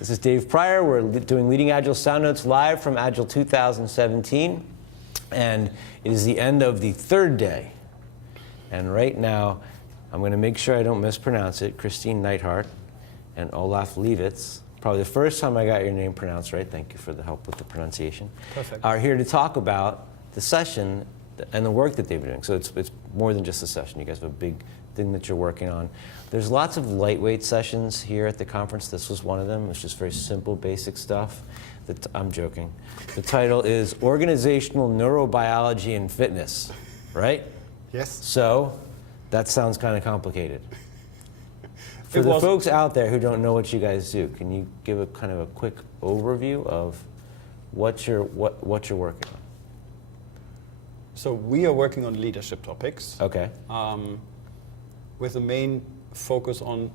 This is Dave Pryor. We're doing Leading Agile Soundnotes live from Agile 2017. And it is the end of the third day. And right now, I'm going to make sure I don't mispronounce it. Christin Neidhardt and Olaf Lewitz, probably the first time I got your name pronounced right, thank you for the help with the pronunciation, Perfect. Are here to talk about the session and the work that they've been doing. So it's more than just a session. You guys have a big thing that you're working on. There's lots of lightweight sessions here at the conference. This was one of them. It's just very simple, basic stuff. I'm joking. The title is Organizational Neurobiology and Fitness, right? Yes. So that sounds kind of complicated. For the folks out there who don't know what you guys do, can you give a kind of a quick overview of what you're working on? So we are working on leadership topics. Okay. With the main focus on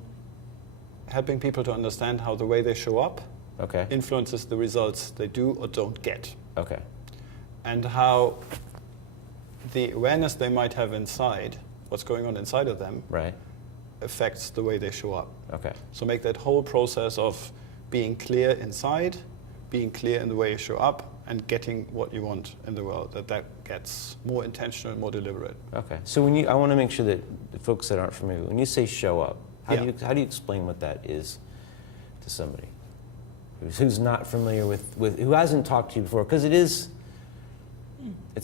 helping people to understand how the way they show up influences the results they do or don't get. Okay. And how the awareness they might have inside, what's going on inside of them, affects the way they show up. Okay. So make that whole process of being clear inside, being clear in the way you show up, and getting what you want in the world, that gets more intentional and more deliberate. Okay. So I want to make sure that the folks that aren't familiar, when you say show up, how do you explain what that is to somebody who's not familiar with who hasn't talked to you before? Because it's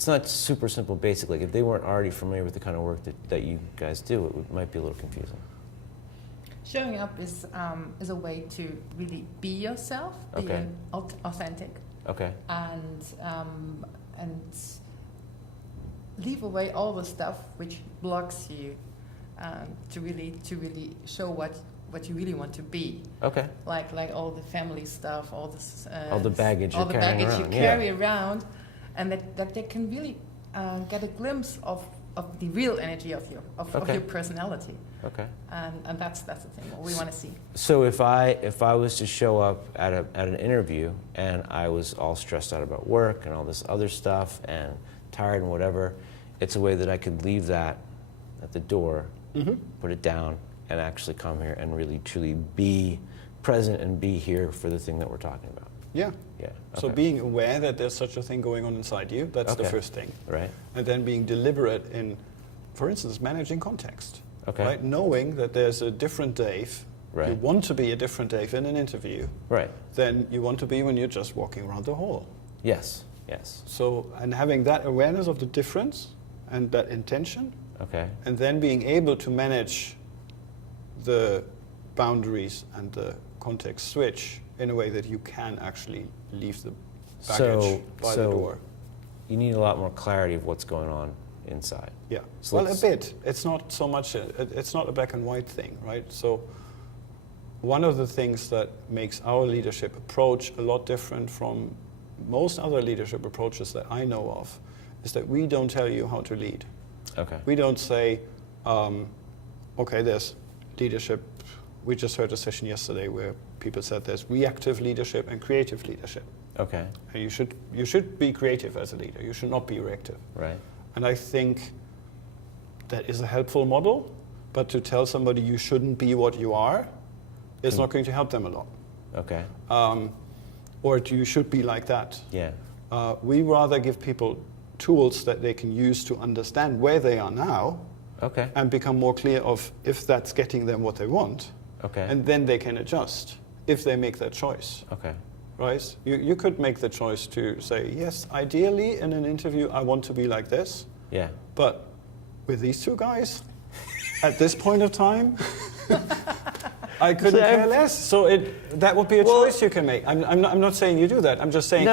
not super simple, basic. Like if they weren't already familiar with the kind of work that you guys do, it might be a little confusing. Showing up is a way to really be yourself, be authentic. Okay. And leave away all the stuff which blocks you to really show what you really want to be. Okay. Like all the family stuff, all the baggage you carry around, and that they can really get a glimpse of the real energy of your personality. Okay. And that's the thing what we want to see. So if I was to show up at an interview and I was all stressed out about work and all this other stuff and tired and whatever, it's a way that I could leave that at the door, put it down, and actually come here and really truly be present and be here for the thing that we're talking about. Yeah. Yeah. Okay. So being aware that there's such a thing going on inside you, that's the first thing. Right. And then being deliberate in, for instance, managing context. Okay. Right? Knowing that there's a different Dave. Right. You want to be a different Dave in an interview. Right. Than you want to be when you're just walking around the hall. Yes. Yes. So, and having that awareness of the difference and that intention. Okay. And then being able to manage the boundaries and the context switch in a way that you can actually leave the baggage by the door. You need a lot more clarity of what's going on inside. Yeah, so well, a bit. It's not so much, it's not a black and white thing, right? So one of the things that makes our leadership approach a lot different from most other leadership approaches that I know of is that we don't tell you how to lead. Okay. We don't say, okay, there's leadership. We just heard a session yesterday where people said there's reactive leadership and creative leadership. Okay. And you should be creative as a leader. You should not be reactive. Right. And I think that is a helpful model, but to tell somebody you shouldn't be what you are is not going to help them a lot. Okay. Or you should be like that. Yeah. We rather give people tools that they can use to understand where they are now. Okay. And become more clear of if that's getting them what they want. Okay. And then they can adjust if they make that choice. Okay. Right? You could make the choice to say, yes, ideally in an interview I want to be like this. Yeah. But with these two guys, at this point of time, I couldn't care less. So that would be a choice you can make. I'm not saying you do that. I'm just saying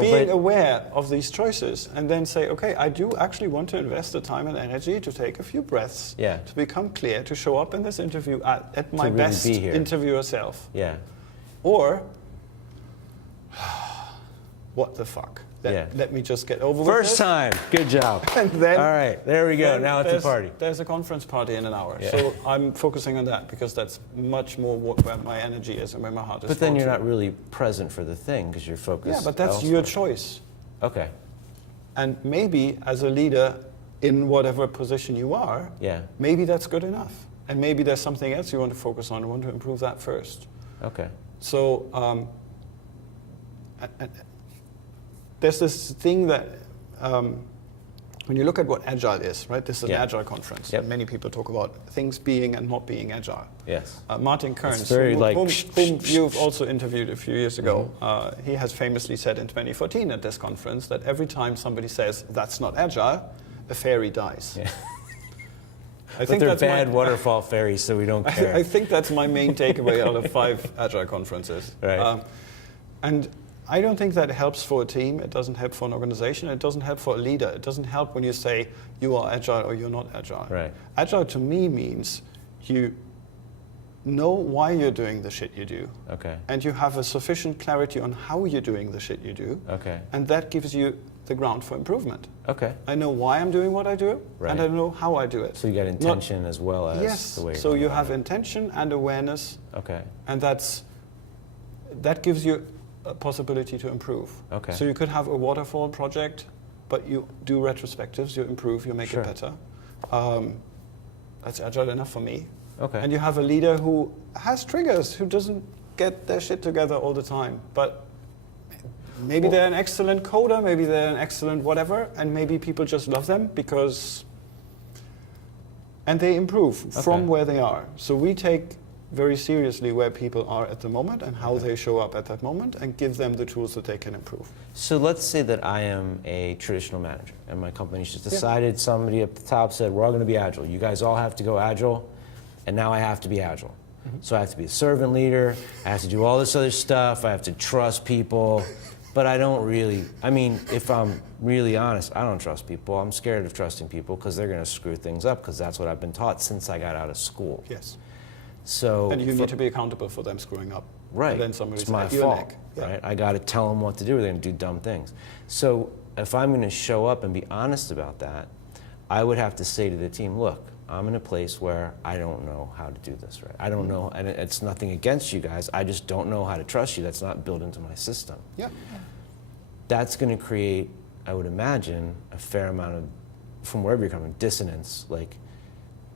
being aware of these choices and then say, okay, I do actually want to invest the time and energy to take a few breaths, to become clear, to show up in this interview at my best interviewer self. Yeah. Or, what the fuck? Let me just get over with this. First time. Good job. And then, all right, there we go. Now it's a party. There's a conference party in an hour. Yeah. So I'm focusing on that because that's much more where my energy is and where my heart is. But then you're not really present for the thing because you're focused. Yeah, but that's your choice. Okay. And maybe as a leader in whatever position you are, maybe that's good enough. And maybe there's something else you want to focus on and want to improve that first. Okay. So there's this thing that when you look at what Agile is, right? This is an Agile conference. Yep. And many people talk about things being and not being Agile. Yes. Martin Kearns, whom you've also interviewed a few years ago, he has famously said in 2014 at this conference that every time somebody says, that's not Agile, a fairy dies. Yeah. I think they're bad waterfall fairies, so we don't care. I think that's my main takeaway out of 5 Agile conferences. Right. And I don't think that helps for a team. It doesn't help for an organization. It doesn't help for a leader. It doesn't help when you say you are Agile or you're not Agile. Right. Agile to me means you know why you're doing the shit you do. Okay. And you have a sufficient clarity on how you're doing the shit you do. Okay. And that gives you the ground for improvement. Okay. I know why I'm doing what I do, right. and I know how I do it. So you got intention as well as the way you're so you about have it. intention and awareness. Okay. And that gives you a possibility to improve. Okay. So you could have a waterfall project, but you do retrospectives, you improve, you make sure. it better. That's Agile enough for me. Okay. And you have a leader who has triggers, who doesn't get their shit together all the time, but maybe they're an excellent coder, maybe they're an excellent whatever, and maybe people just love them and they improve from where they are. So we take very seriously where people are at the moment and how they show up at that moment and give them the tools that they can improve. So let's say that I am a traditional manager and my company's just decided, somebody up the top said, we're all going to be Agile. You guys all have to go Agile, and now I have to be Agile. So I have to be a servant leader, I have to do all this other stuff, I have to trust people, but I don't really, I mean, if I'm really honest, I don't trust people. I'm scared of trusting people because they're going to screw things up because that's what I've been taught since I got out of school. Yes. So and you need to be accountable for them screwing up. Right. And then somebody's it's my at your fault. neck. Right. I got to tell them what to do. They're going to do dumb things. So if I'm going to show up and be honest about that, I would have to say to the team, look, I'm in a place where I don't know how to do this right. I don't know, and it's nothing against you guys. I just don't know how to trust you. That's not built into my system. Yeah. That's going to create, I would imagine, a fair amount of, from wherever you're coming, dissonance, like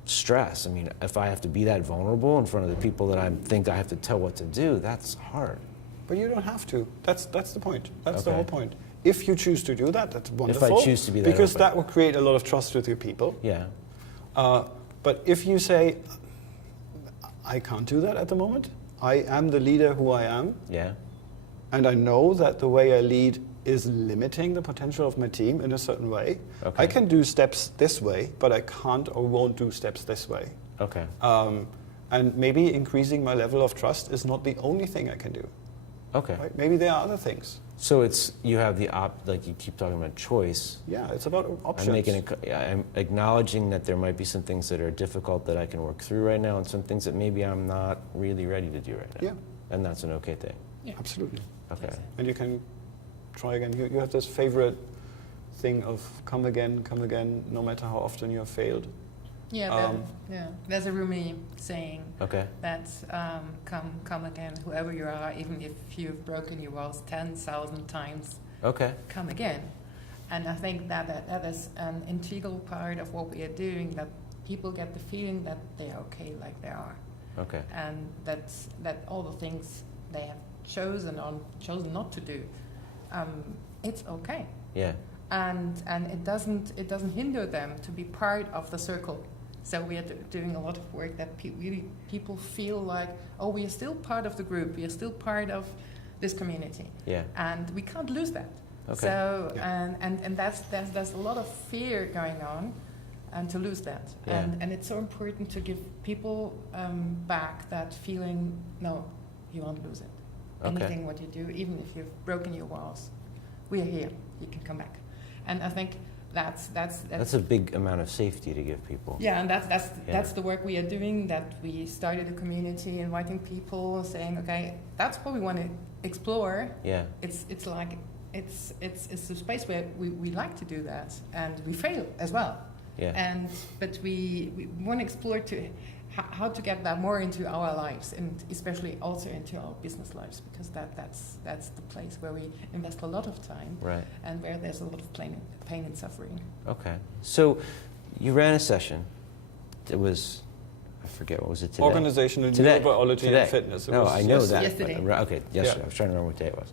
stress. I mean, if I have to be that vulnerable in front of the people that I think I have to tell what to do, that's hard. But you don't have to. That's the point. That's the whole point. If you choose to do that, that's wonderful. If I choose to be that because open. that will create a lot of trust with your people. Yeah. But if you say, I can't do that at the moment, I am the leader who I am, Yeah. and I know that the way I lead is limiting the potential of my team in a certain way. Okay. I can do steps this way, but I can't or won't do steps this way. Okay. And maybe increasing my level of trust is not the only thing I can do. Okay. Right? Maybe there are other things. So it's, you have the like you keep talking about choice. Yeah, it's about options. I'm acknowledging that there might be some things that are difficult that I can work through right now and some things that maybe I'm not really ready to do right now. Yeah. And that's an okay thing. Yeah. Absolutely. Okay. And you can try again. You have this favorite thing of come again, no matter how often you have failed. Yeah, there's a Rumi saying Okay. that come again, whoever you are, even if you've broken your walls 10,000 times, Okay. come again. And I think that is an integral part of what we are doing, that people get the feeling that they are okay like they are. Okay. And that all the things they have chosen or chosen not to do, it's okay. Yeah. And it doesn't hinder them to be part of the circle. So we are doing a lot of work that really people feel like, oh, we are still part of the group, we are still part of this community. Yeah. And we can't lose that. Okay. So and there's a lot of fear going on, and to lose that. Yeah. And it's so important to give people back that feeling. No, you won't lose it. Okay. Anything what you do, even if you've broken your walls, we are here. You can come back. And I think that's a big amount of safety to give people. Yeah, and that's the work we are doing. That we started a community, inviting people, saying, okay, that's what we want to explore. Yeah. It's like it's a space where we like to do that, and we fail as well. Yeah. But we want to explore how to get that more into our lives, and especially also into our business lives, because that's the place where we invest a lot of time, Right. and where there's a lot of pain and suffering. Okay. So you ran a session. It was I forget, what was it today? Organizational neurobiology and fitness. No, I know that. Yesterday. Okay, yesterday. Yeah. I was trying to remember what day it was.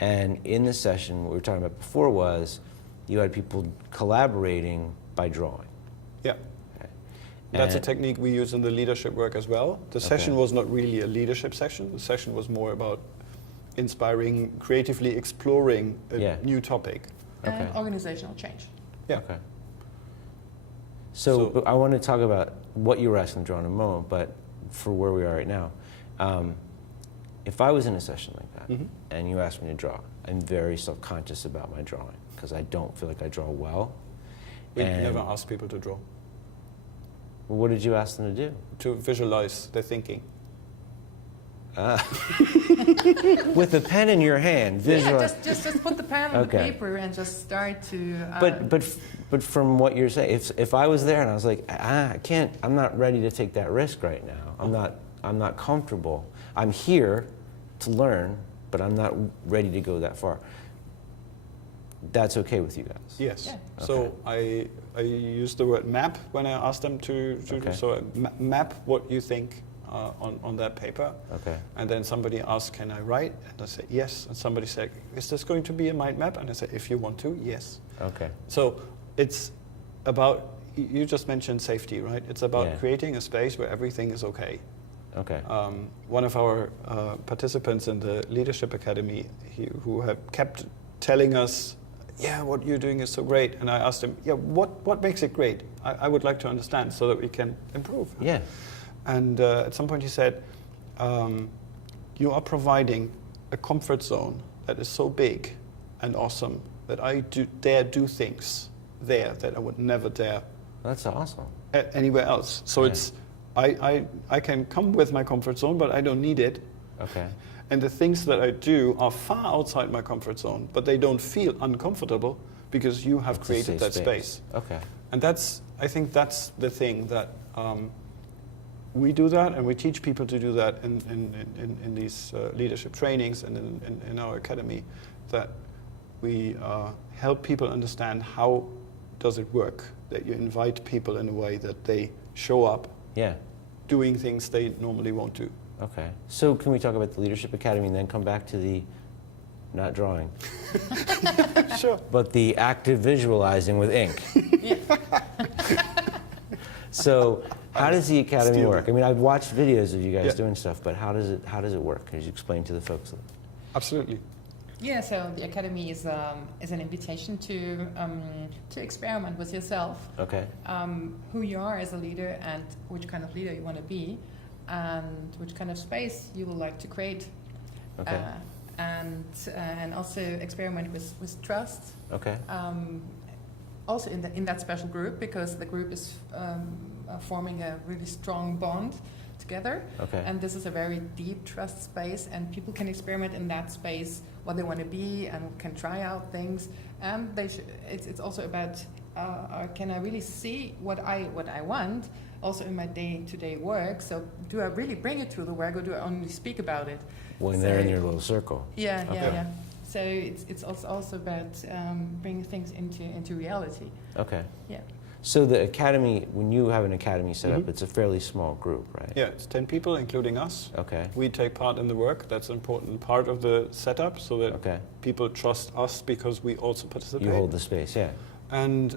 And in the session, what we were talking about before was you had people collaborating by drawing. Yeah. Okay. That's a technique we use in the leadership work as well. The session was not really a leadership session. The session was more about inspiring, creatively exploring a new topic. And organizational change. Yeah. Okay. So I want to talk about what you were asking to draw in a moment, but for where we are right now, if I was in a session like that and you asked me to draw, I'm very self-conscious about my drawing because I don't feel like I draw well. We never ask people to draw. Well, what did you ask them to do? To visualize their thinking. With a pen in your hand, visualize. Yeah, just put the pen on the paper and just start to. But from what you're saying, if I was there and I was like, I'm not ready to take that risk right now. I'm not comfortable. I'm here to learn, but I'm not ready to go that far. That's okay with you guys? Yes. Yeah. So I use the word map when I ask them to do so. Map what you think on that paper. Okay. And then somebody asks, can I write? And I say, yes. And somebody said, is this going to be a mind map? And I say, if you want to, yes. Okay. So it's about, you just mentioned safety, right? It's about creating a space where everything is okay. Okay. One of our participants in the Leadership Academy, who have kept telling us, what you're doing is so great. And I asked him, what makes it great? I would like to understand so that we can improve. Yeah. And at some point he said, you are providing a comfort zone that is so big and awesome that I dare do things there that I would never dare. That's awesome. Anywhere else. So it's, I can come with my comfort zone, but I don't need it. Okay. And the things that I do are far outside my comfort zone, but they don't feel uncomfortable because you have created that space. Okay. And I think that's the thing that we do that, and we teach people to do that in these leadership trainings and in our academy, that we help people understand how does it work, that you invite people in a way that they show up doing things they normally won't do. Okay. So can we talk about the Leadership Academy and then come back to the, not drawing, sure, but the active visualizing with ink? So how does the Academy work? I mean, I've watched videos of you guys doing stuff, but how does it work? Can you explain to the folks? Absolutely. Yeah, so the Academy is an invitation to experiment with yourself. Okay. Who you are as a leader and which kind of leader you want to be, and which kind of space you would like to create. Okay. And also experiment with trust. Okay. Also in that special group, because the group is forming a really strong bond together. Okay. And this is a very deep trust space, and people can experiment in that space what they want to be and can try out things. And it's also about can I really see what I want also in my day-to-day work? So do I really bring it to the work, or do I only speak about it? When they're in your little circle. Yeah, okay. Yeah. So it's also about bringing things into reality. Okay. Yeah. So the academy, when you have an academy set up, it's a fairly small group, right? Yeah, it's 10 people, including us. Okay. We take part in the work. That's an important part of the setup, so that people trust us because we also participate. You hold the space, yeah. And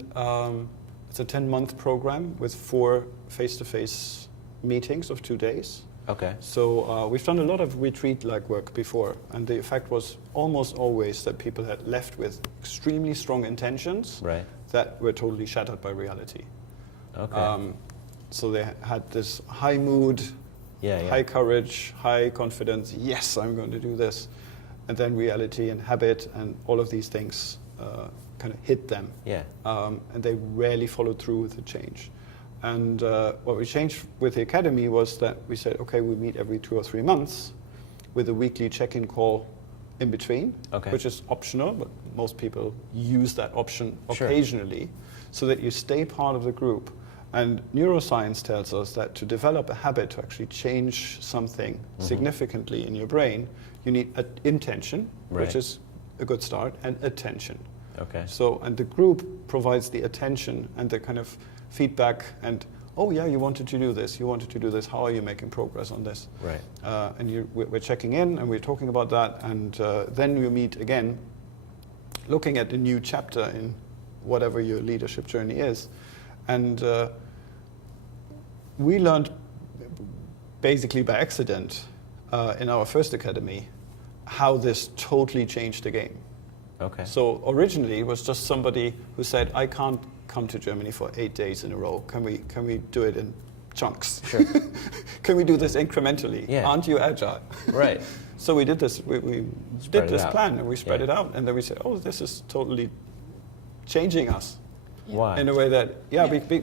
it's a 10-month program with 4 face-to-face meetings of 2 days. Okay. So we've done a lot of retreat-like work before, and the effect was almost always that people had left with extremely strong intentions that were totally shattered by reality. Okay. So they had this high mood, high courage, high confidence, yes, I'm going to do this, and then reality and habit and all of these things kind of hit them. Yeah. And they rarely followed through with the change. And what we changed with the academy was that we said, okay, we meet every 2 or 3 months with a weekly check-in call in between, which is optional, but most people use that option occasionally, so that you stay part of the group. And neuroscience tells us that to develop a habit, to actually change something significantly in your brain, you need intention, which is a good start, and attention. Okay. So, and the group provides the attention and the kind of feedback and oh yeah, you wanted to do this, how are you making progress on this? Right. And we're checking in and we're talking about that, and then you meet again, looking at a new chapter in whatever your leadership journey is. And we learned basically by accident in our first academy how this totally changed the game. Okay. So originally it was just somebody who said, I can't come to Germany for 8 days in a row. Can we do it in chunks? Sure. Can we do this incrementally? Yeah. Aren't you agile? Right. So we did this. We did this plan and we spread Yeah. it out, and then we said, oh, this is totally changing us. Why? In a way that,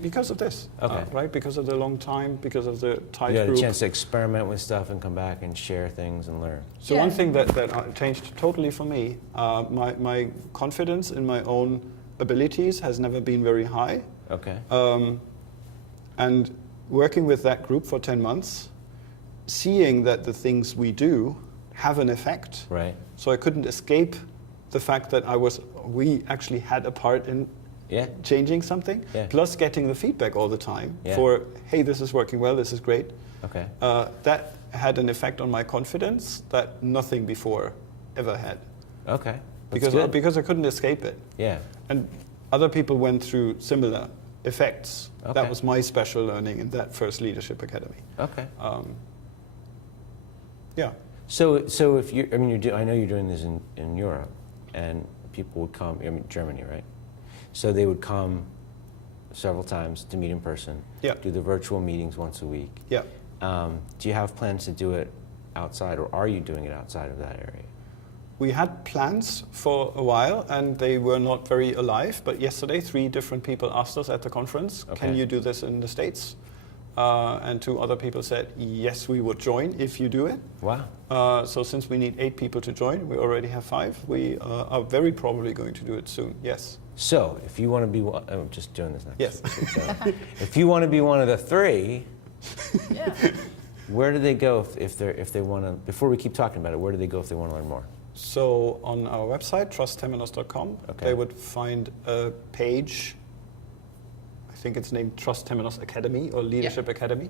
because of this, Okay. right? Because of the long time, because of the tight You had group. a chance to experiment with stuff and come back and share things and learn. So one thing that changed totally for me, my confidence in my own abilities has never been very high. Okay. And working with that group for 10 months, seeing that the things we do have an effect. Right. So I couldn't escape the fact that we actually had a part in changing something, plus getting the feedback all the time for, hey, this is working well, this is great. Okay. That had an effect on my confidence that nothing before ever had. Okay. Because I couldn't escape it. Yeah. And other people went through similar effects. Okay. That was my special learning in that first leadership academy. Okay. Yeah. So if you, I mean, I know you're doing this in Europe, and people would come. I mean, Germany, right? So they would come several times to meet in person. Yeah. Do the virtual meetings once a week. Yeah. Do you have plans to do it outside, or are you doing it outside of that area? We had plans for a while, and they were not very alive. But yesterday, 3 different people asked us at the conference, can you do this in the States? And 2 other people said, yes, we would join if you do it. Wow. So since we need 8 people to join, we already have 5. We are very probably going to do it soon, yes. So if you want to be one, I'm just doing this now. Yes. If you want to be one of the 3, Yeah. where do they go if they want to, before we keep talking about it, where do they go if they want to learn more? So on our website, TrustTemenos.com, they would find a page, I think it's named Trust Temenos Academy or Leadership Academy,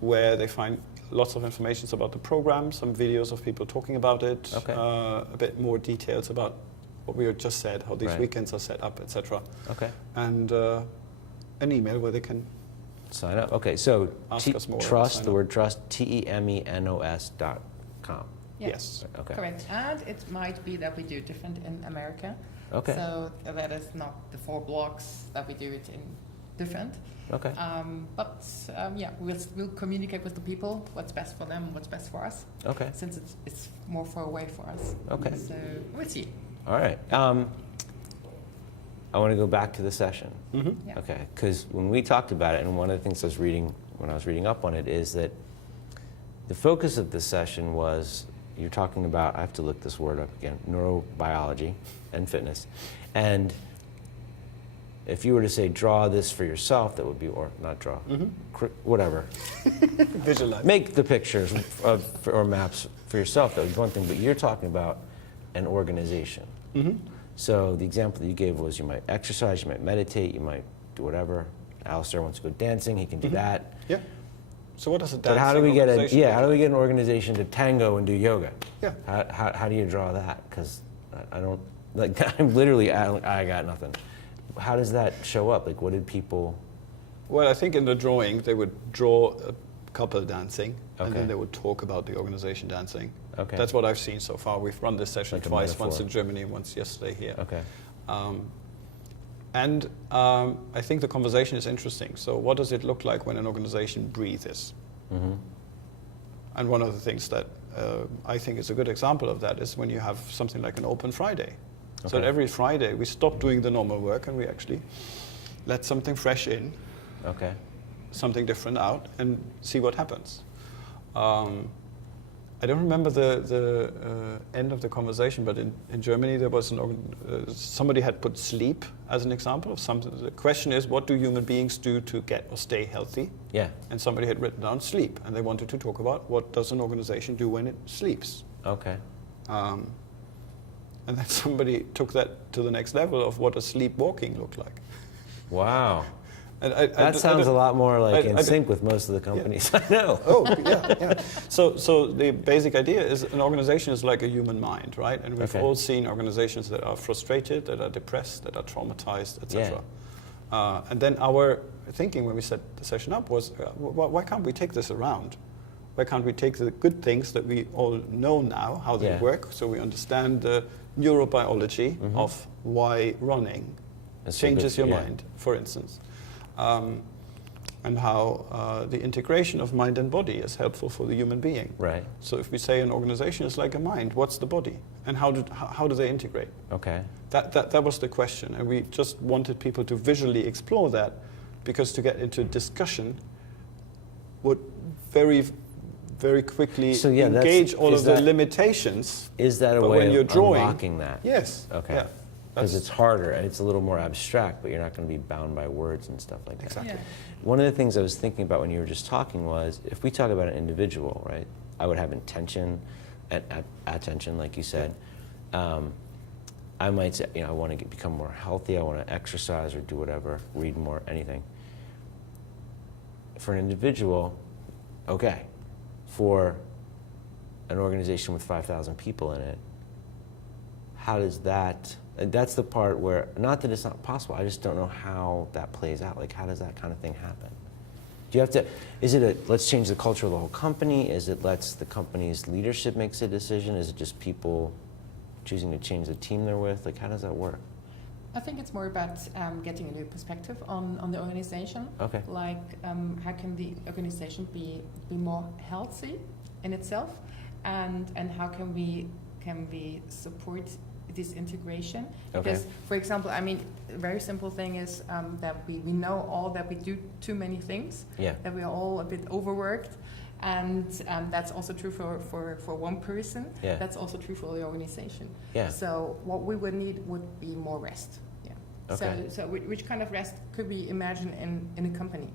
where they find lots of information about the program, some videos of people talking about it, a bit more details about what we just said, how these weekends are set up, etc. Okay. And an email where they can sign up. Okay, so ask us more. Trust, the word trust, TEMENOS.com. Yeah. Yes. Okay. Correct. And it might be that we do different in America. Okay. So that is not the 4 blocks that we do it in different. Okay. We'll communicate with the people what's best for them, what's best for us. Okay. Since it's more far away for us. Okay. So we'll see. All right. I want to go back to the session. Mm-hmm. Yeah. Okay. Because when we talked about it, and one of the things I was reading when I was reading up on it is that the focus of this session was, you're talking about, I have to look this word up again, neurobiology and fitness. And if you were to say, draw this for yourself, that would be, or not draw, whatever. Visualize. Make the pictures or maps for yourself, that would be one thing, but you're talking about an organization. Mm-hmm. So the example that you gave was you might exercise, you might meditate, you might do whatever. Alistair wants to go dancing, he can do that. Yeah. So what does a But dancing how do we get organization look how do we like? get an organization to tango and do yoga? Yeah. How do you draw that? Because I don't, like, I'm literally, I got nothing. How does that show up? Like, what did people? Well, I think in the drawing they would draw a couple dancing, and Okay. then they would talk about the organization dancing. Okay. That's what I've seen so far. We've run this session Like a twice, metaphor. once in Germany and once yesterday here. Okay. I think the conversation is interesting. So what does it look like when an organization breathes? Mm-hmm. And one of the things that I think is a good example of that is when you have something like an open Friday. So that Okay. every Friday we stop doing the normal work and we actually let something fresh in, Okay. something different out, and see what happens. I don't remember the end of the conversation, but in Germany there was somebody had put sleep as an example of something. The question is, what do human beings do to get or stay healthy? Yeah. And somebody had written down sleep, and they wanted to talk about what does an organization do when it sleeps. Okay. And then somebody took that to the next level of what does sleepwalking look like. Wow. That sounds a lot more like in sync with most of the companies I know. Oh, yeah. So the basic idea is an organization is like a human mind, right? And we've all seen organizations that are frustrated, that are depressed, that are traumatized, etc. And then our thinking when we set the session up was, why can't we take this around? Why can't we take the good things that we all know now, how they work, so we understand the neurobiology of why running changes your mind, for instance, and how the integration of mind and body is helpful for the human being. Right. So if we say an organization is like a mind, what's the body? And how do they integrate? Okay. That was the question, and we just wanted people to visually explore that, because to get into discussion would very quickly engage all of the limitations. Is that a way of unlocking that? Yes. Okay. Because it's harder, and it's a little more abstract, but you're not going to be bound by words and stuff like that. Exactly. Yeah. One of the things I was thinking about when you were just talking was, if we talk about an individual, right, I would have intention and attention, like you said. I might say, I want to become more healthy, I want to exercise or do whatever, read more, anything. For an individual, okay. For an organization with 5,000 people in it, how does that, and that's the part where, not that it's not possible, I just don't know how that plays out. Like, how does that kind of thing happen? Do you have to, is it let's change the culture of the whole company? Is it the company's leadership makes a decision? Is it just people choosing to change the team they're with? Like, how does that work? I think it's more about getting a new perspective on the organization. Okay. Like, how can the organization be more healthy in itself, and how can we support this integration? Because, for example, I mean, a very simple thing is that we know all that we do too many things. Yeah. That we are all a bit overworked. And that's also true for one person. Yeah. That's also true for the organization. Yeah. So what we would need would be more rest. Yeah. Okay. So which kind of rest could we imagine in a company?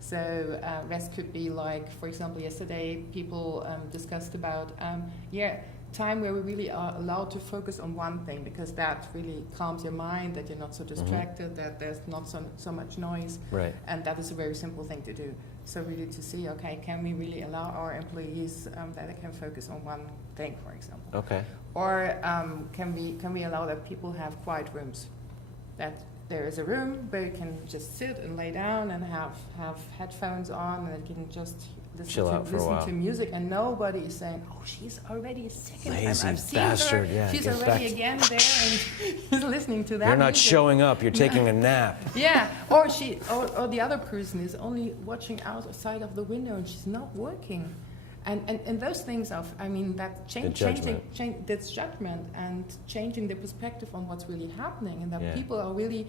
So rest could be like, for example, yesterday people discussed about time where we really are allowed to focus on one thing, because that really calms your mind, that you're not so distracted, that there's not so much noise. Right. And that is a very simple thing to do. So really to see, okay, can we really allow our employees that they can focus on one thing, for example? Okay. Or can we allow that people have quiet rooms? That there is a room where you can just sit and lay down and have headphones on, and you can just listen to music, and nobody is saying, "Oh, she's already sick." Lazy I've seen bastard! her. Yeah, she's already again there, and she's listening to that. You're not music. showing up. You're taking a nap. Yeah, or the other person is only watching outside of the window, and she's not working. And those things that changing that's judgment and changing the perspective on what's really happening, and that people are really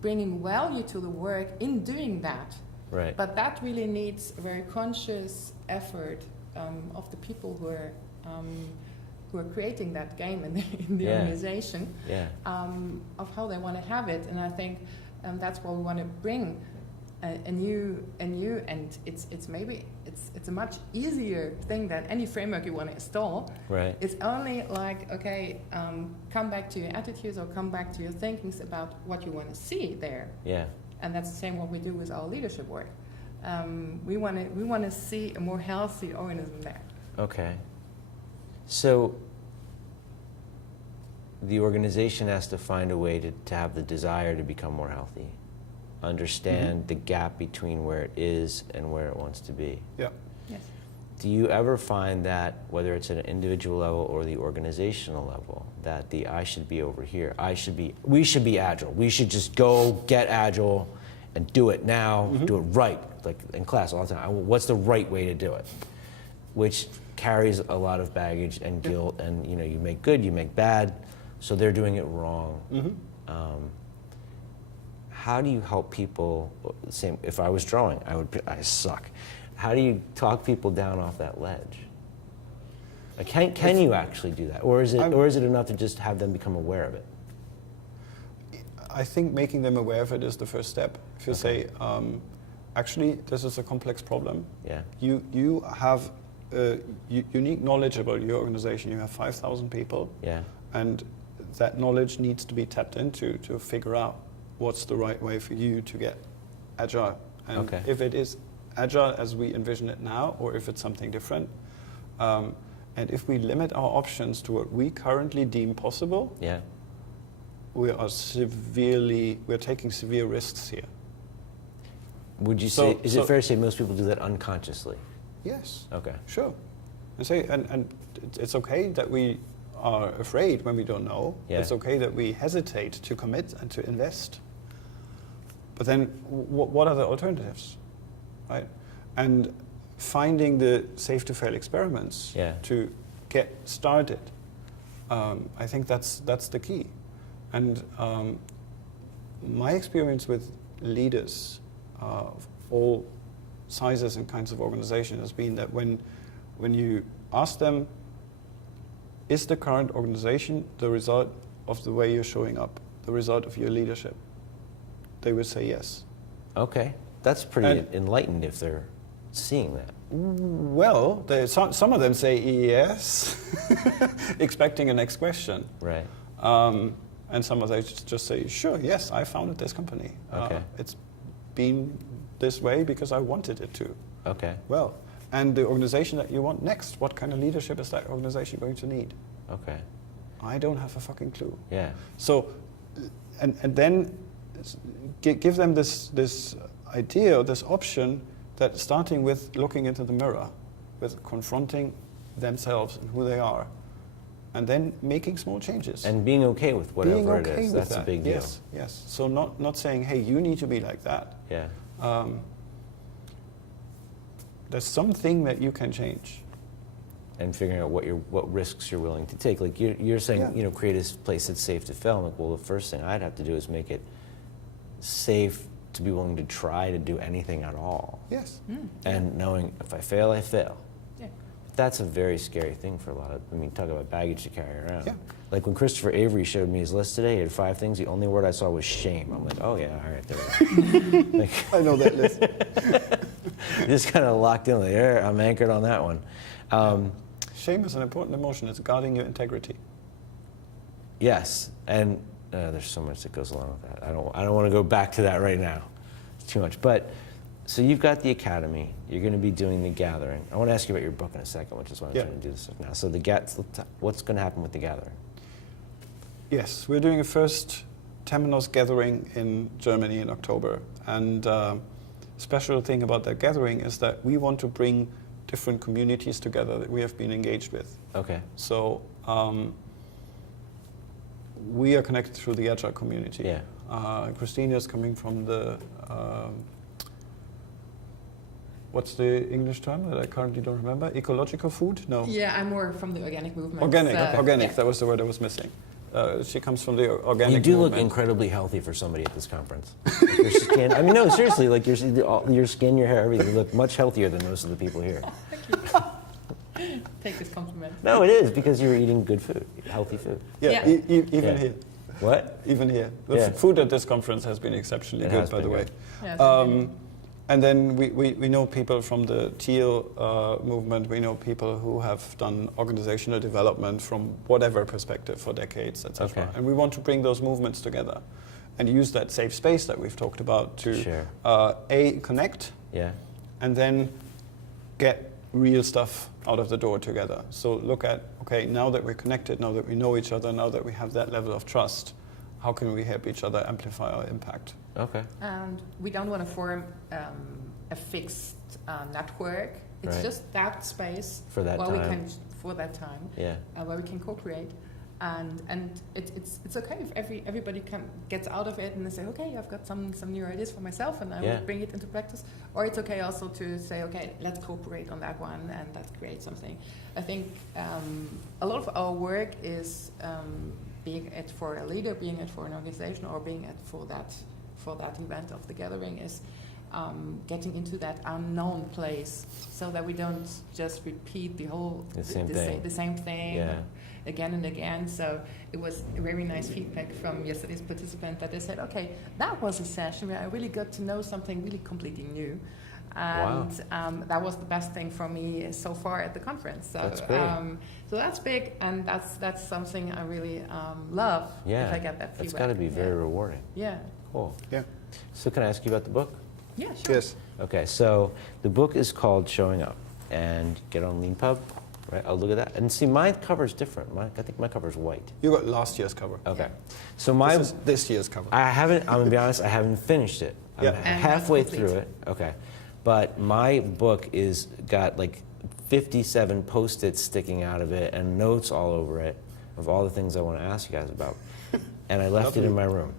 bringing value to the work in doing that. Right. But that really needs a very conscious effort of the people who are creating that game in the organization, of how they want to have it. And I think that's what we want to bring. A new, and it's a much easier thing than any framework you want to install. Right. It's only like, okay, come back to your attitudes or come back to your thinkings about what you want to see there. Yeah. And that's the same what we do with our leadership work. We want to see a more healthy organism there. Okay. So the organization has to find a way to have the desire to become more healthy. Understand the gap between where it is and where it wants to be. Yeah. Yes. Do you ever find that, whether it's at an individual level or the organizational level, that I should be over here, we should be agile, we should just go get agile and do it now, do it right, like in class all the time, what's the right way to do it? Which carries a lot of baggage and guilt, and you make good, you make bad, so they're doing it wrong. How do you help people? Same. If I was drawing, I suck. How do you talk people down off that ledge? Like, can you actually do that, or is it enough to just have them become aware of it? I think making them aware of it is the first step. If you say, actually, this is a complex problem. Yeah. You have unique knowledge about your organization. You have 5,000 people. Yeah. And that knowledge needs to be tapped into to figure out what's the right way for you to get Agile. And if it is Agile as we envision it now, or if it's something different, and if we limit our options to what we currently deem possible, we're taking severe risks here. Would you say, is it fair to say most people do that unconsciously? Yes. Okay. Sure. And it's okay that we are afraid when we don't know. It's okay that we hesitate to commit and to invest. But then what are the alternatives, right? And finding the safe to fail experiments to get started, I think that's the key. And my experience with leaders of all sizes and kinds of organization has been that when you ask them, is the current organization the result of the way you're showing up, the result of your leadership? They would say yes. Okay. That's pretty enlightened if they're seeing that. Well, some of them say yes, expecting a next question. Right. And some of them just say, sure, yes, I founded this company. It's been this way because I wanted it to. Okay. Well, and the organization that you want next, what kind of leadership is that organization going to need? Okay. I don't have a fucking clue. Yeah. So, and then give them this idea, or this option, that starting with looking into the mirror, with confronting themselves and who they are, and then making small changes. And being okay with whatever it is. That's a big deal. Yes, yes. So not saying, hey, you need to be like that. Yeah. There's something that you can change. And figuring out what risks you're willing to take. Like you're saying, create a place that's safe to fail. I'm like, well, the first thing I'd have to do is make it safe to be willing to try to do anything at all. Yes. And knowing if I fail, I fail. Yeah. But that's a very scary thing for a lot of, talk about baggage to carry around. Yeah. Like when Christopher Avery showed me his list today, he had 5 things. The only word I saw was shame. I'm like, oh yeah, all right, there we go. I know that list. Just kind of locked in there. I'm anchored on that one. Shame is an important emotion. It's guarding your integrity. Yes, and there's so much that goes along with that. I don't want to go back to that right now. It's too much. But so you've got the academy. You're going to be doing the gathering. I want to ask you about your book in a second, which is why I'm trying to do this stuff now. So what's going to happen with the gathering? Yes, we're doing a first Temenos gathering in Germany in October, and special thing about that gathering is that we want to bring different communities together that we have been engaged with. Okay. So we are connected through the Agile community. Yeah. Christina is coming from the, what's the English term that I currently don't remember? Ecological food? No. Yeah, I'm more from the organic movement. Organic, that was the word I was missing. She comes from the organic movement. You do look incredibly healthy for somebody at this conference. Like your skin, no, seriously, like your skin, your hair, everything, you look much healthier than most of the people here. Thank you. Take this compliment. No, it is, because you're eating good food, healthy food. Yeah, even here. What? Even here. The food at this conference has been exceptionally good, by the way. Yeah, and then we know people from the Teal movement. We know people who have done organizational development from whatever perspective for decades, etc. And we want to bring those movements together and use that safe space that we've talked about to connect, and then get real stuff out of the door together. So look at, okay, now that we're connected, now that we know each other, now that we have that level of trust, how can we help each other amplify our impact? Okay. And we don't want to form a fixed network. It's just that space for that time. Where we can co-create, and it's okay if everybody gets out of it and they say, okay, I've got some new ideas for myself and I will bring it into practice. Or it's okay also to say, okay, let's cooperate on that one and let's create something. I think a lot of our work is being it for a leader, being it for an organization, or being it for that event of the gathering is getting into that unknown place, so that we don't just repeat the same thing again and again. So it was a very nice feedback from yesterday's participant that they said, okay, that was a session where I really got to know something really completely new. And that was the best thing for me so far at the conference. So that's great. So that's big, and that's something I really love. If I get that feedback. It's got to be very rewarding. Yeah. Cool. Yeah. So can I ask you about the book? Yeah, sure. Yes. Okay, so the book is called Showing Up, and get on LeanPub, right? Oh, look at that. And see, my cover's different. I think my cover's white. You got last year's cover. Okay. Yeah. So This is this year's cover. I'm gonna be honest, I haven't finished it. I'm Yeah. And halfway that's complete. through it. Okay. But my book got like 57 Post-its sticking out of it and notes all over it of all the things I want to ask you guys about. And I left it in my room.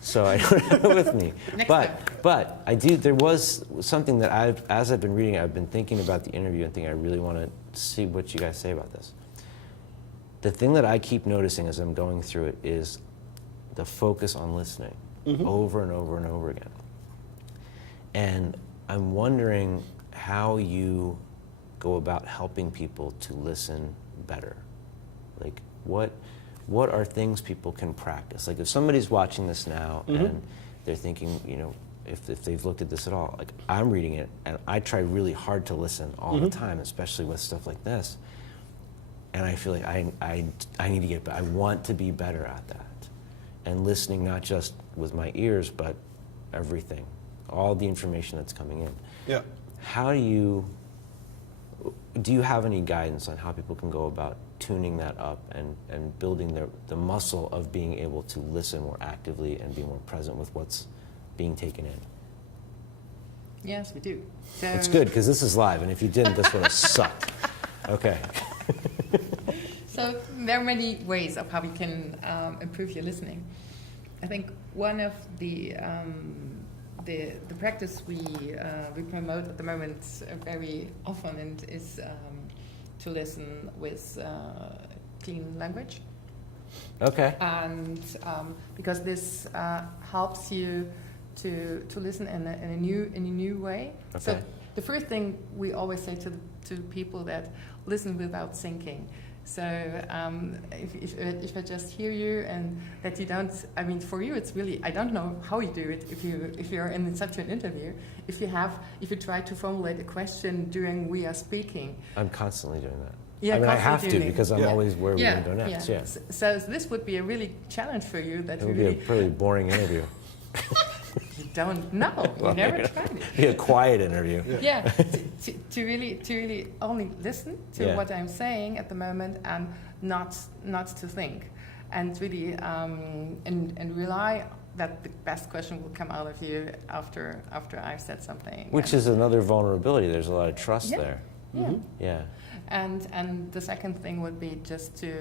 So I don't have it with me. Next but time. there was something that as I've been reading, I've been thinking about the interview and thinking I really want to see what you guys say about this. The thing that I keep noticing as I'm going through it is the focus on listening over and over and over again. And I'm wondering how you go about helping people to listen better. Like what are things people can practice? Like if somebody's watching this now and they're thinking, you know, if they've looked at this at all, like I'm reading it and I try really hard to listen all the time, especially with stuff like this. And I feel like I need to get better. I want to be better at that. And listening not just with my ears, but everything, all the information that's coming in. Yeah. How do you have any guidance on how people can go about tuning that up and building the muscle of being able to listen more actively and be more present with what's being taken in? Yes, we do. So It's good, because this is live, and if you didn't, this would have sucked. Okay. So there are many ways of how we can improve your listening. I think one of the practice we promote at the moment very often and is to listen with clean language. Okay. And because this helps you to listen in a new way. Okay. So the first thing we always say to people that listen without thinking. So if I just hear you and that you don't, I mean, for you it's really, I don't know how you do it if you're in such an interview. If you try to formulate a question during we are speaking. I'm constantly doing that. Yeah, I mean, I have to, constantly because I'm Yeah. always where we're going to go next. Yeah. So this would be a really challenge for you that It you would be a really pretty boring interview. you don't know. You never tried it. Be a quiet interview. Yeah, to really only listen to Yeah. what I'm saying at the moment and not to think, and really and rely that the best question will come out of you after I've said something. Which is another vulnerability. There's a lot of trust Yeah. there. Yeah. Yeah. And the second thing would be just to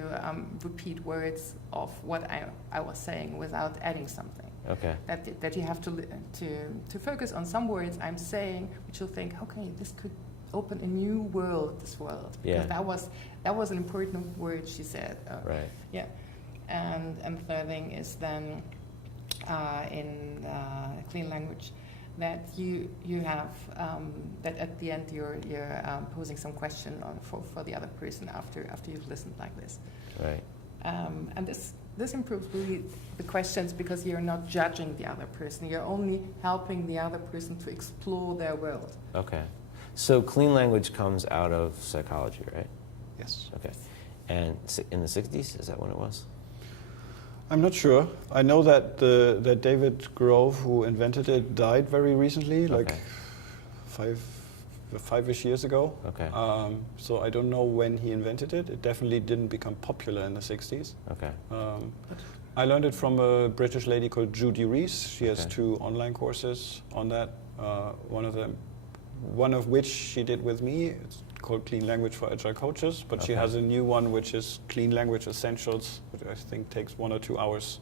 repeat words of what I was saying without adding something. Okay. That you have to focus on some words I'm saying, which you'll think, okay, this could open a new world. This world, Yeah. because that was an important word she said. Right. Yeah, and the third thing is then in clean language, that you have that at the end you're posing some question for the other person after you've listened like this. Right. And this improves really the questions because you're not judging the other person. You're only helping the other person to explore their world. Okay. So clean language comes out of psychology, right? Yes. Okay. And in the 60s, is that when it was? I'm not sure. I know that that David Grove, who invented it, died very recently, like Okay. five-ish years ago. Okay. So I don't know when he invented it. It definitely didn't become popular in the 60s. Okay. I learned it from a British lady called Judy Rees. She has Okay. 2 online courses on that. One of which she did with me. It's called Clean Language for Agile Coaches, but she Okay. has a new one which is Clean Language Essentials, which I think takes 1 or 2 hours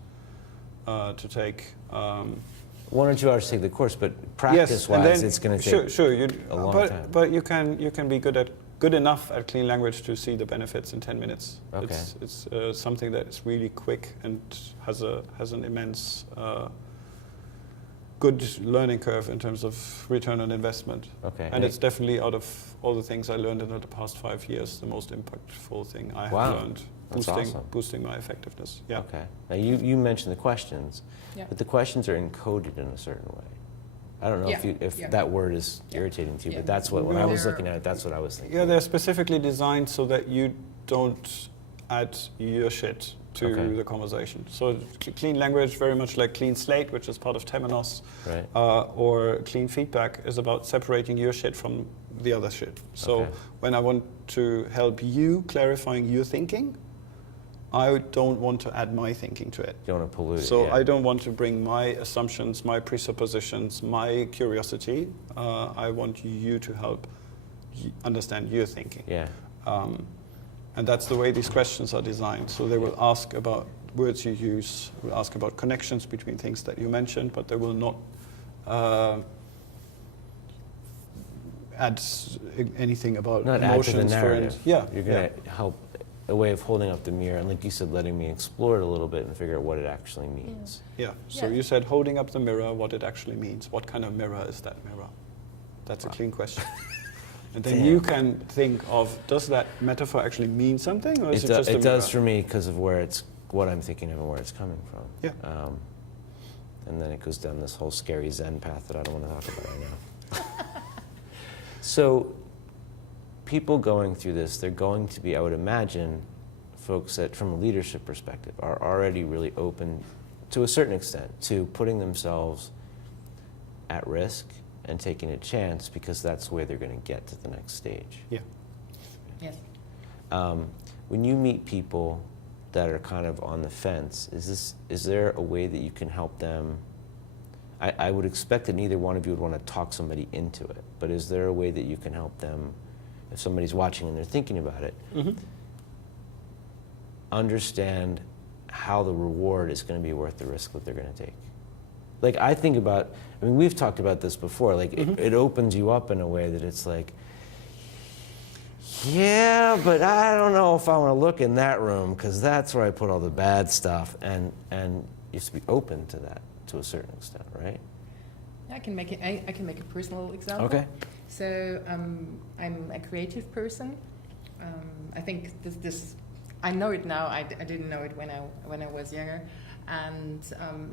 to take. 1 or 2 hours to take the course, but Yes, and practice-wise, then it's going to take sure, a long time. But you can be good enough at clean language to see the benefits in 10 minutes. Okay. It's something that's really quick and has an immense good learning curve in terms of return on investment. Okay. And it's definitely, out of all the things I learned in the past 5 years, the most impactful thing I have Wow. learned. That's awesome. Boosting my effectiveness. Yeah. Okay. Now you mentioned the questions, Yeah. but the questions are encoded in a certain way. I don't know if Yeah. that word is irritating to you, Yeah. but that's what when I was They're- looking at it, that's what I was thinking. Yeah, they're specifically designed so that you don't add your shit to the conversation. So clean language, very much like clean slate, which is part of Temenos, right. Or clean feedback is about separating your shit from the other shit. So when I want to help you clarifying your thinking, I don't want to add my thinking to it. You don't want to pollute it. So I don't want to bring my assumptions, my presuppositions, my curiosity. I want you to help understand your thinking. Yeah. And that's the way these questions are designed. So they will ask about words you use, will ask about connections between things that you mentioned, but they will not add anything about emotions. Add to the narrative. Yeah. You're going to help a way of holding up the mirror, and like you said, letting me explore it a little bit and figure out what it actually means. Yeah. So you said holding up the mirror, what it actually means. What kind of mirror is that mirror? That's a clean question. And then you can think of, does that metaphor actually mean something, or is it just a mirror? It does for me because of what I'm thinking of and where it's coming from. Yeah. And then it goes down this whole scary Zen path that I don't want to talk about right now. So people going through this, they're going to be, I would imagine, folks that from a leadership perspective are already really open, to a certain extent, to putting themselves at risk and taking a chance because that's the way they're going to get to the next stage. Yeah. Yes. When you meet people that are kind of on the fence, is there a way that you can help them? I would expect that neither one of you would want to talk somebody into it, but is there a way that you can help them, if somebody's watching and they're thinking about it, understand how the reward is going to be worth the risk that they're going to take? Like, I think about, I mean, we've talked about this before, like, it opens you up in a way that it's like, yeah, but I don't know if I want to look in that room, because that's where I put all the bad stuff, and you have to be open to that to a certain extent, right? I can make a personal example. Okay. So I'm a creative person. I think this I know it now. I didn't know it when I was younger, and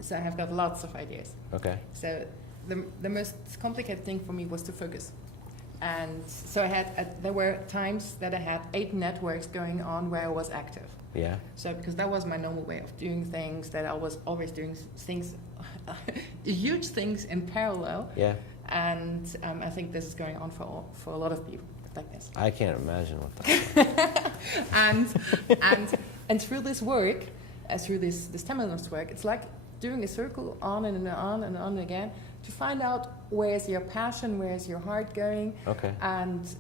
so I have got lots of ideas. Okay. So the most complicated thing for me was to focus, and so there were times that I had 8 networks going on where I was active. Yeah. So because that was my normal way of doing things, that I was always doing things, huge things in parallel. Yeah. And I think this is going on for a lot of people like this. I can't imagine what that's like. and through this work, through this Temenos work, it's like doing a circle on and on and on again to find out where's your passion, where's your heart going. Okay. And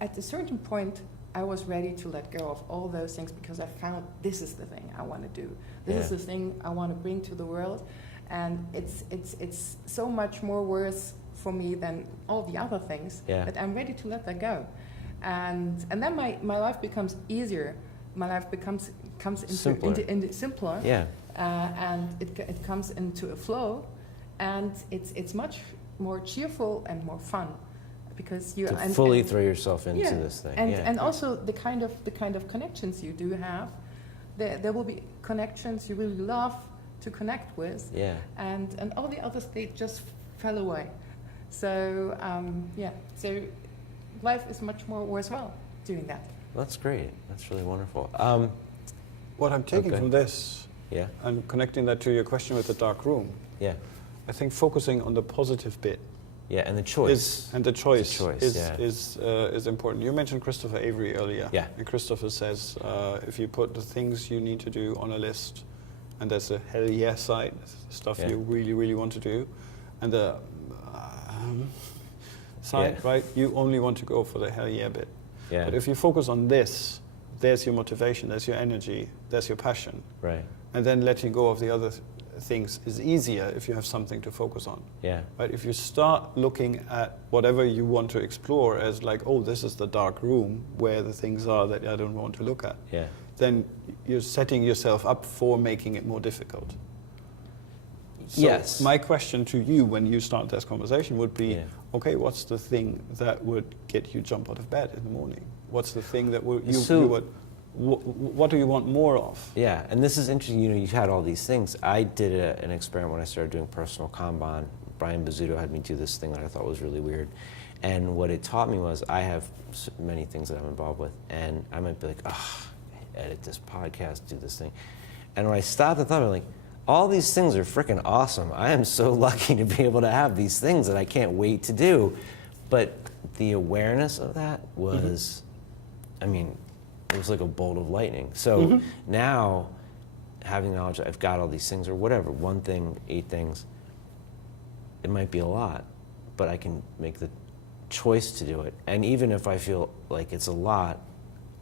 at a certain point, I was ready to let go of all those things because I found this is the thing I want to do. This is the thing I want to bring to the world. And it's so much more worth for me than all the other things that I'm ready to let that go. And then my life becomes easier. My life comes into simpler. Yeah. And it comes into a flow, and it's much more cheerful and more fun because you fully throw yourself into this thing. And also the kind of connections you do have. There will be connections you really love to connect with, and all the others, they just fell away. So so life is much more worthwhile doing that. That's great. That's really wonderful. What I'm taking from this, and connecting that to your question with the dark room, I think focusing on the positive bit, and the choice, is important. You mentioned Christopher Avery earlier, and Christopher says if you put the things you need to do on a list, and there's a hell yeah side, stuff you really, really want to do, and the side, right? You only want to go for the hell yeah bit. But if you focus on this, there's your motivation, there's your energy, there's your passion. Right. And then letting go of the other things is easier if you have something to focus on. Yeah. Right? If you start looking at whatever you want to explore as like, oh, this is the dark room where the things are that I don't want to look at, then you're setting yourself up for making it more difficult. So my question to you when you start this conversation would be, okay, what's the thing that would get you jump out of bed in the morning? What's the thing that what do you want more of? Yeah, and this is interesting. You know, you've had all these things. I did an experiment when I started doing personal Kanban. Brian Bizzuto had me do this thing that I thought was really weird. And what it taught me was I have many things that I'm involved with, and I might be like, edit this podcast, do this thing. And when I stopped and thought, I'm like, all these things are freaking awesome. I am so lucky to be able to have these things that I can't wait to do. But the awareness of that was, I mean, it was like a bolt of lightning. So now, having knowledge that I've got all these things or whatever, one thing, 8 things, it might be a lot, but I can make the choice to do it. And even if I feel like it's a lot,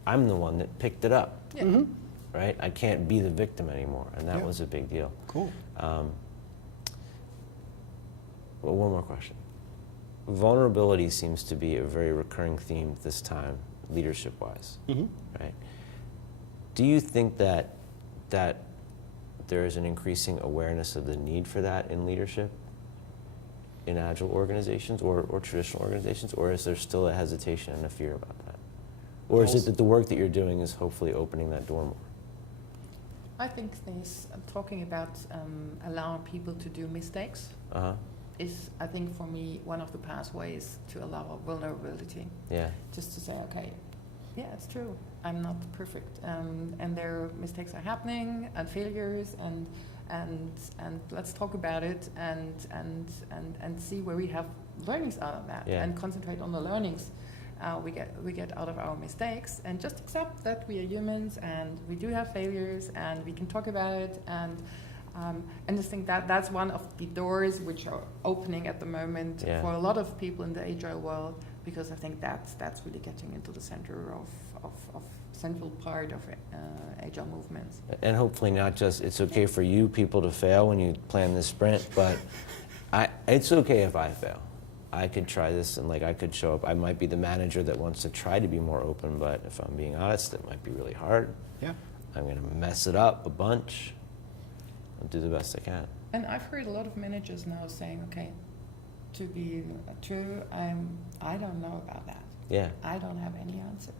I'm the one that picked it up. Yeah. Right? I can't be the victim anymore, and that was a big deal. Cool. Well, one more question. Vulnerability seems to be a very recurring theme this time, leadership-wise, right? Do you think that there is an increasing awareness of the need for that in leadership, in Agile organizations or traditional organizations, or is there still a hesitation and a fear about that? Or is it that the work that you're doing is hopefully opening that door more? I think this talking about allowing people to do mistakes is, I think, for me, one of the pathways to allow vulnerability. Yeah. Just to say, okay, yeah, it's true. I'm not perfect, and there mistakes are happening and failures, and let's talk about it and see where we have learnings out of that, and concentrate on the learnings we get out of our mistakes, and just accept that we are humans and we do have failures and we can talk about it, and just think that that's one of the doors which are opening at the moment for a lot of people in the Agile world, because I think that's really getting into the center of central part of Agile movements. And hopefully not just, it's okay for you people to fail when you plan this sprint, but it's okay if I fail. I could try this, and like I could show up. I might be the manager that wants to try to be more open, but if I'm being honest, it might be really hard. Yeah. I'm going to mess it up a bunch. I'll do the best I can. And I've heard a lot of managers now saying, okay, to be true, I don't know about that. Yeah. I don't have any answer.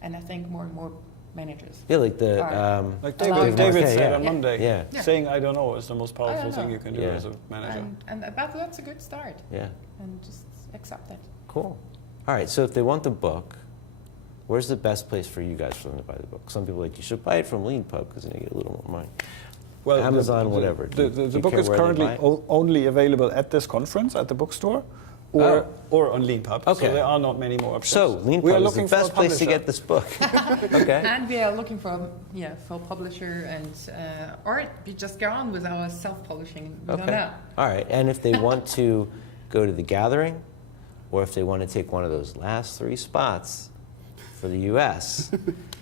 And I think more and more managers. Yeah, like like David said on Monday, saying I don't know is the most powerful thing you can do as a manager. And that's a good start. Yeah. And just accept it. Cool. All right, so if they want the book, where's the best place for you guys for them to buy the book? Some people are like, you should buy it from LeadPub because then you get a little more money. Well, Amazon, whatever. The book is currently only available at this conference, at the bookstore. Or on LeadPub. Okay. So there are not many more options. So LeadPub is the best place to get this book. Okay. And we are looking for a publisher, and or we just go on with our self-publishing. We don't know. All right. And if they want to go to the gathering, or if they want to take one of those last 3 spots for the U.S.,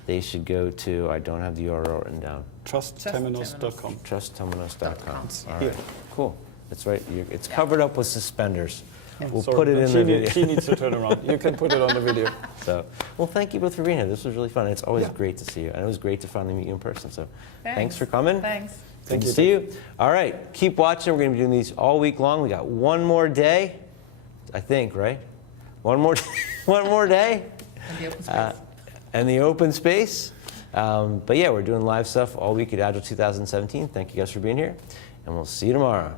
they should go to, I don't have the URL written down. TrustTemenos.com. TrustTemenos.com. All right. Cool. That's right. It's covered up with suspenders. We'll Sorry, put it in the video. She needs to turn around. You can put it on the video. So, well, thank you both for being here. This was really fun. It's always great to see you. And it was great to finally meet you in person. So thanks for coming. Thanks. Good to see you. All right, keep watching. We're going to be doing these all week long. We got one more day, I think, right? One more day. And the open space. And the open space. But yeah, we're doing live stuff all week at Agile 2017. Thank you guys for being here. And we'll see you tomorrow.